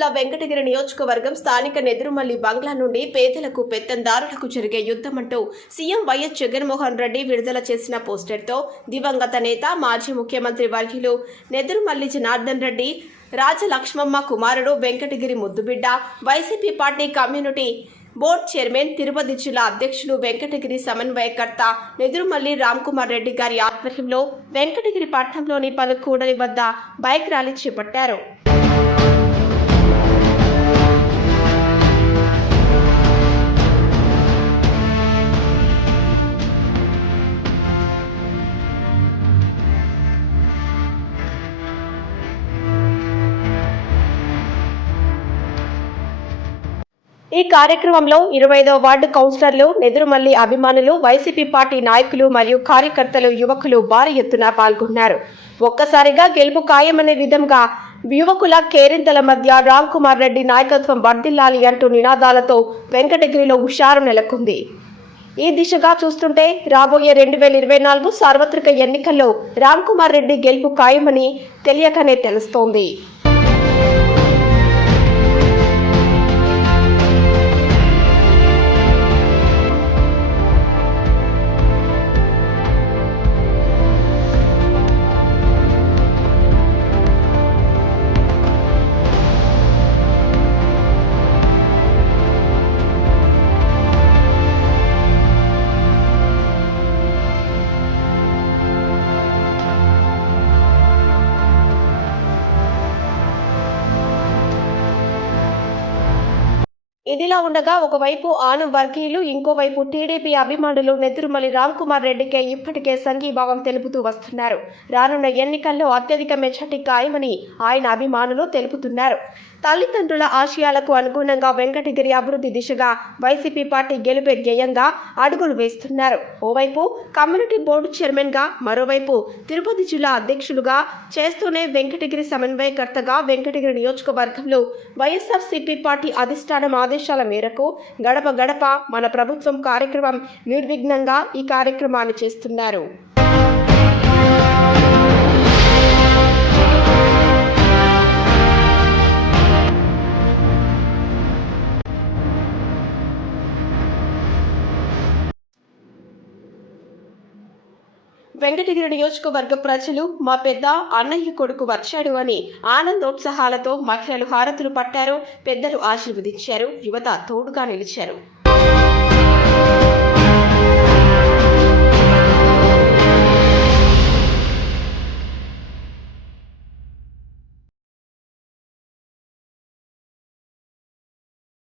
జిల్లా వెంకటగిరి నియోజకవర్గం స్థానిక నెదురుమల్లి బంగ్లా నుండి పేదలకు పెత్తందారులకు జరిగే యుద్ధమంటూ సీఎం వైఎస్ జగన్మోహన్ రెడ్డి విడుదల చేసిన పోస్టర్తో దివంగత నేత మాజీ ముఖ్యమంత్రి వర్యులు నెదురుమల్లి జనార్దన్ రెడ్డి రాజలక్ష్మమ్మ కుమారుడు వెంకటగిరి ముద్దుబిడ్డ YCP party community board chairman Tirupati జిల్లా అధ్యక్షులు వెంకటగిరి సమన్వయకర్త నెదురుమల్లి రామ్కుమార్ రెడ్డి గారి ఆధ్వర్యంలో వెంకటగిరి పట్టణంలోని పలు కూడలి వద్ద బైక్ ర్యాలీ చేపట్టారు. ఈ కార్యక్రమంలో 25వ వార్డు కౌన్సిలర్లు, నెదురుమల్లి అభిమానులు, వైసీపీ పార్టీ నాయకులు మరియు కార్యకర్తలు, యువకులు భారీ ఎత్తున పాల్గొన్నారు. ఒక్కసారిగా గెలుపు ఖాయమనే విధంగా యువకుల కేరింతల మధ్య రామ్కుమార్ రెడ్డి నాయకత్వం వర్ధిల్లాలి అంటూ నినాదాలతో వెంకటగిరిలో హుషారు నెలకొంది. ఈ దిశగా చూస్తుంటే రాబోయే 2024 సార్వత్రిక ఎన్నికల్లో రామ్కుమార్ రెడ్డి గెలుపు ఖాయమని తెలియకనే తెలుస్తోంది. ఇదిలా ఉండగా ఒకవైపు ఆనం వర్గీయులు, ఇంకోవైపు టీడీపీ అభిమానులు నెదురుమల్లి రామ్కుమార్ రెడ్డికే ఇప్పటికే సంఘీభావం తెలుపుతూ వస్తున్నారు. రానున్న ఎన్నికల్లో అత్యధిక మెజార్టీ ఖాయమని ఆయన అభిమానులు తెలుపుతున్నారు. తల్లిదండ్రుల ఆశయాలకు అనుగుణంగా వెంకటగిరి అభివృద్ధి దిశగా వైసీపీ పార్టీ గెలుపే ధ్యేయంగా అడుగులు వేస్తున్నారు. ఓవైపు కమ్యూనిటీ బోర్డు చైర్మన్గా, మరోవైపు తిరుపతి జిల్లా అధ్యక్షులుగా చేస్తూనే వెంకటగిరి సమన్వయకర్తగా వెంకటగిరి నియోజకవర్గంలో వైఎస్ఆర్సీపీ పార్టీ అధిష్టానం ఆదేశాల మేరకు గడప గడప మన ప్రభుత్వం కార్యక్రమం నిర్విఘ్నంగా ఈ కార్యక్రమాన్ని చేస్తున్నారు. వెంకటగిరి నియోజకవర్గ ప్రజలు మా పెద్ద అన్నయ్య కొడుకు వచ్చాడు అని ఆనందోత్సాహాలతో మహిళలు హారతులు పట్టారు, పెద్దలు ఆశీర్వదించారు, యువత తోడుగా నిలిచారు.